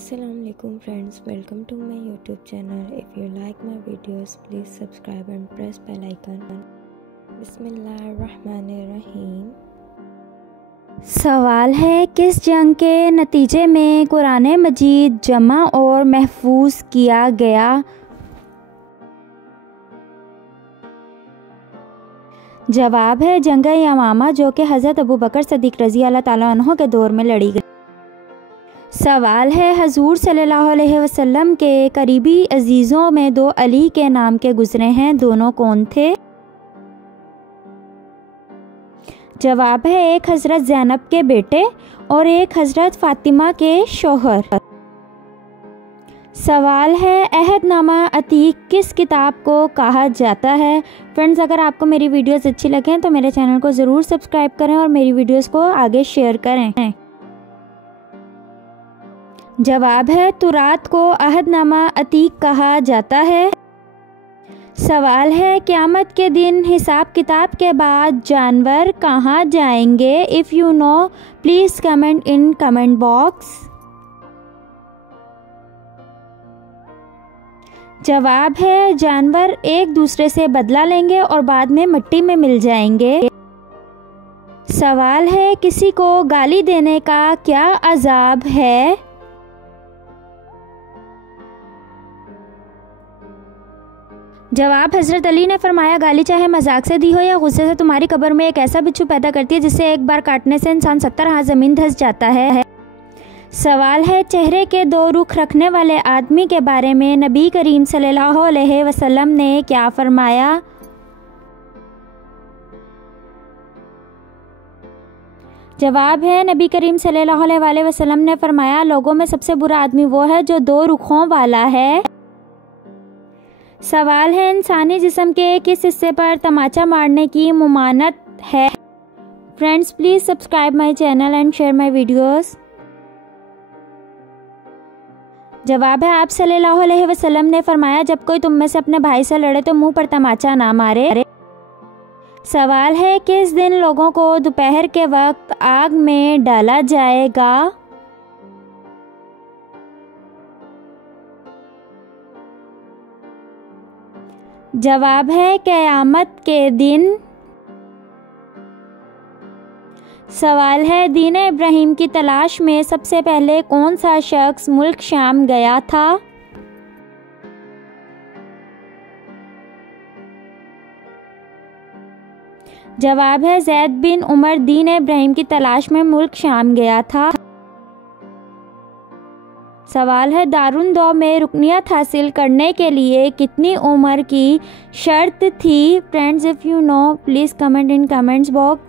Assalamualaikum friends, welcome to my YouTube channel. If you like my videos, please subscribe and press bell icon. बिस्मिल्लाहिर्रहमानिर्रहीम। सवाल है, किस जंग के नतीजे में कुरान मजीद जमा और महफूज किया गया? जवाब है जंग यमामा, जो कि हज़रत अबू बकर सदीक रज़ी अल्लाह ताला अन्हु के दौर में लड़ी गई। सवाल है, हजूर सल्लल्लाहु अलैहि वसल्लम के करीबी अजीज़ों में दो अली के नाम के गुजरे हैं, दोनों कौन थे? जवाब है एक हज़रत ज़ैनब के बेटे और एक हज़रत फ़ातिमा के शौहर। सवाल है, अहदनामा अतीक किस किताब को कहा जाता है? फ्रेंड्स, अगर आपको मेरी वीडियोस अच्छी लगें तो मेरे चैनल को ज़रूर सब्सक्राइब करें और मेरी वीडियोस को आगे शेयर करें। जवाब है तुरात को अहदनामा अतीक कहा जाता है। सवाल है, क़यामत के दिन हिसाब किताब के बाद जानवर कहाँ जाएंगे? If you know please comment in comment box. जवाब है जानवर एक दूसरे से बदला लेंगे और बाद में मिट्टी में मिल जाएंगे। सवाल है, किसी को गाली देने का क्या अज़ाब है? जवाब, हज़रत अली ने फरमाया, गाली चाहे मजाक से दी हो या गुस्से से, तुम्हारी कब्र में एक ऐसा बिच्छू पैदा करती है जिससे एक बार काटने से इंसान 70 हाथ ज़मीन धंस जाता है। सवाल है, चेहरे के दो रुख रखने वाले आदमी के बारे में नबी करीम सल्लल्लाहु अलैहि वसल्लम ने क्या फरमाया? जवाब है नबी करीम सल्लल्लाहु अलैहि वसल्लम ने फरमाया, लोगों में सबसे बुरा आदमी वो है जो दो रुखों वाला है। सवाल है, इंसानी जिस्म के किस हिस्से पर तमाचा मारने की मुमानत है? Friends, please subscribe my channel and share my videos. जवाब है, आप सल्लल्लाहु अलैहि वसल्लम ने फरमाया, जब कोई तुम में से अपने भाई से लड़े तो मुंह पर तमाचा ना मारे। सवाल है, किस दिन लोगों को दोपहर के वक्त आग में डाला जाएगा? जवाब है क़यामत के दिन। सवाल है, दीन इब्राहिम की तलाश में सबसे पहले कौन सा शख्स मुल्क शाम गया था? जवाब है ज़ैद बिन उमर दीन इब्राहिम की तलाश में मुल्क शाम गया था। सवाल है, दारुन-दौ में रुकनियत हासिल करने के लिए कितनी उम्र की शर्त थी? Friends, if you know please comment in comments box.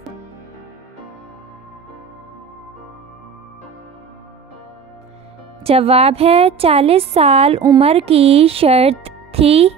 जवाब है 40 साल उम्र की शर्त थी।